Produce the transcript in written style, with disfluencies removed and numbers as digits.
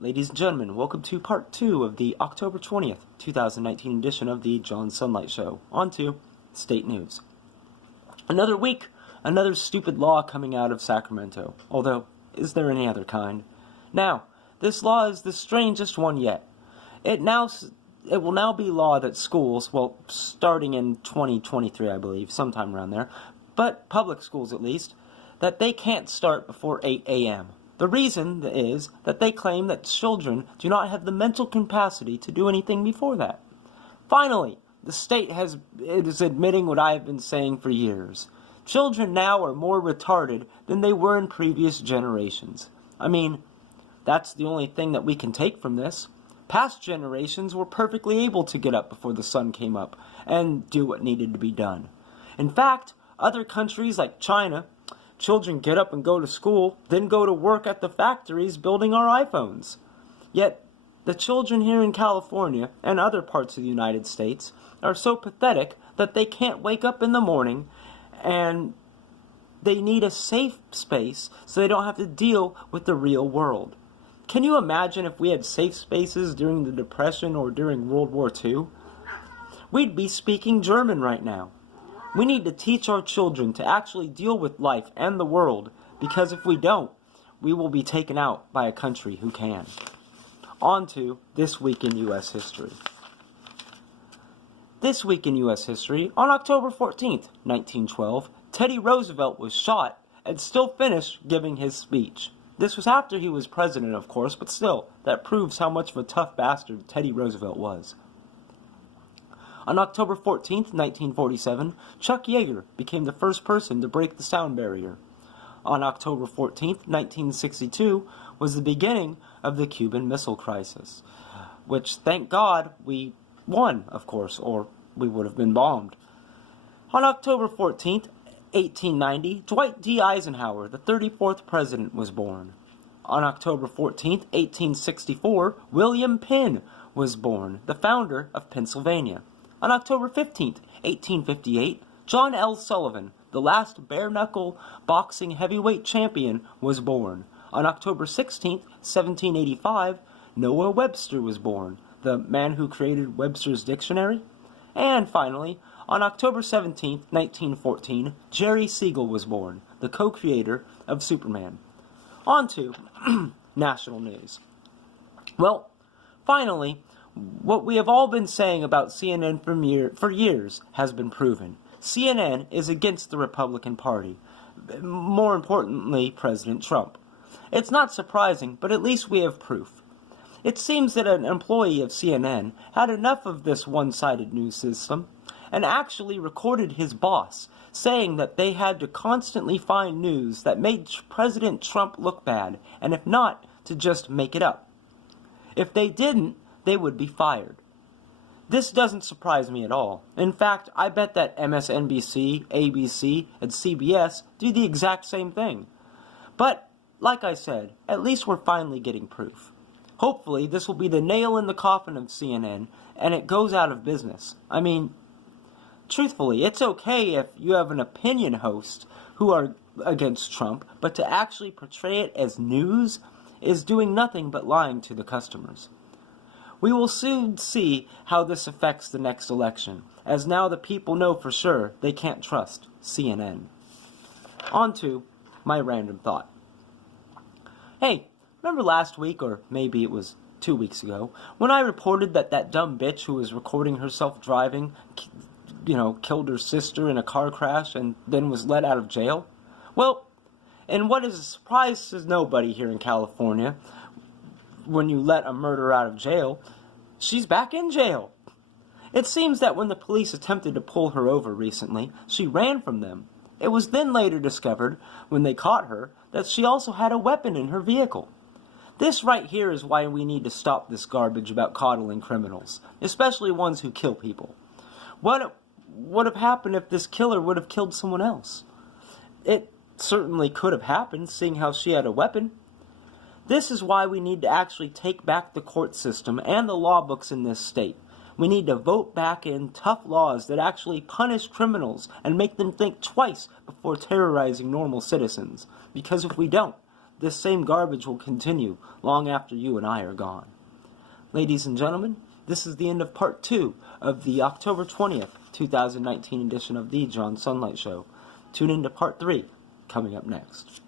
Ladies and gentlemen, welcome to part 2 of the October 20th, 2019 edition of the John Sunlight Show. On to state news. Another week, another stupid law coming out of Sacramento. Although, is there any other kind? Now, this law is the strangest one yet. It will now be law that schools, well, starting in 2023, I believe, sometime around there, but public schools at least, that they can't start before 8 a.m. The reason is that they claim that children do not have the mental capacity to do anything before that. Finally, the state is admitting what I have been saying for years. Children now are more retarded than they were in previous generations. I mean, that's the only thing that we can take from this. Past generations were perfectly able to get up before the sun came up and do what needed to be done. In fact, other countries like China, children get up and go to school, then go to work at the factories building our iPhones. Yet, the children here in California and other parts of the United States are so pathetic that they can't wake up in the morning and they need a safe space so they don't have to deal with the real world. Can you imagine if we had safe spaces during the Depression or during World War II? We'd be speaking German right now. We need to teach our children to actually deal with life and the world, because if we don't, we will be taken out by a country who can. On to This Week in U.S. History. This week in U.S. history, on October 14th, 1912, Teddy Roosevelt was shot and still finished giving his speech. This was after he was president, of course, but still, that proves how much of a tough bastard Teddy Roosevelt was. On October 14th, 1947, Chuck Yeager became the first person to break the sound barrier. On October 14th, 1962, was the beginning of the Cuban Missile Crisis, which, thank God, we won, of course, or we would have been bombed. On October 14th, 1890, Dwight D. Eisenhower, the 34th president, was born. On October 14th, 1864, William Penn was born, the founder of Pennsylvania. On October 15th, 1858, John L. Sullivan, the last bare-knuckle boxing heavyweight champion, was born. On October 16th, 1785, Noah Webster was born, the man who created Webster's Dictionary. And finally, on October 17th, 1914, Jerry Siegel was born, the co-creator of Superman. On to national news. Well, finally, what we have all been saying about CNN for years has been proven. CNN is against the Republican Party. More importantly, President Trump. It's not surprising, but at least we have proof. It seems that an employee of CNN had enough of this one-sided news system and actually recorded his boss saying that they had to constantly find news that made President Trump look bad, and if not, to just make it up. If they didn't, they would be fired. This doesn't surprise me at all. In fact, I bet that MSNBC, ABC, and CBS do the exact same thing. But, like I said, at least we're finally getting proof. Hopefully, this will be the nail in the coffin of CNN, and it goes out of business. I mean, truthfully, it's okay if you have an opinion host who are against Trump, but to actually portray it as news is doing nothing but lying to the customers. We will soon see how this affects the next election, as now the people know for sure they can't trust CNN. On to my random thought. Hey, remember last week, or maybe it was 2 weeks ago, when I reported that dumb bitch who was recording herself driving, killed her sister in a car crash and then was let out of jail? Well, and what is a surprise to nobody here in California, when you let a murderer out of jail, she's back in jail. It seems that when the police attempted to pull her over recently, she ran from them. It was then later discovered, when they caught her, that she also had a weapon in her vehicle. This right here is why we need to stop this garbage about coddling criminals, especially ones who kill people. What would have happened if this killer would have killed someone else? It certainly could have happened, seeing how she had a weapon. This is why we need to actually take back the court system and the law books in this state. We need to vote back in tough laws that actually punish criminals and make them think twice before terrorizing normal citizens. Because if we don't, this same garbage will continue long after you and I are gone. Ladies and gentlemen, this is the end of part 2 of the October 20th, 2019 edition of the John Sunlight Show. Tune in to part 3, coming up next.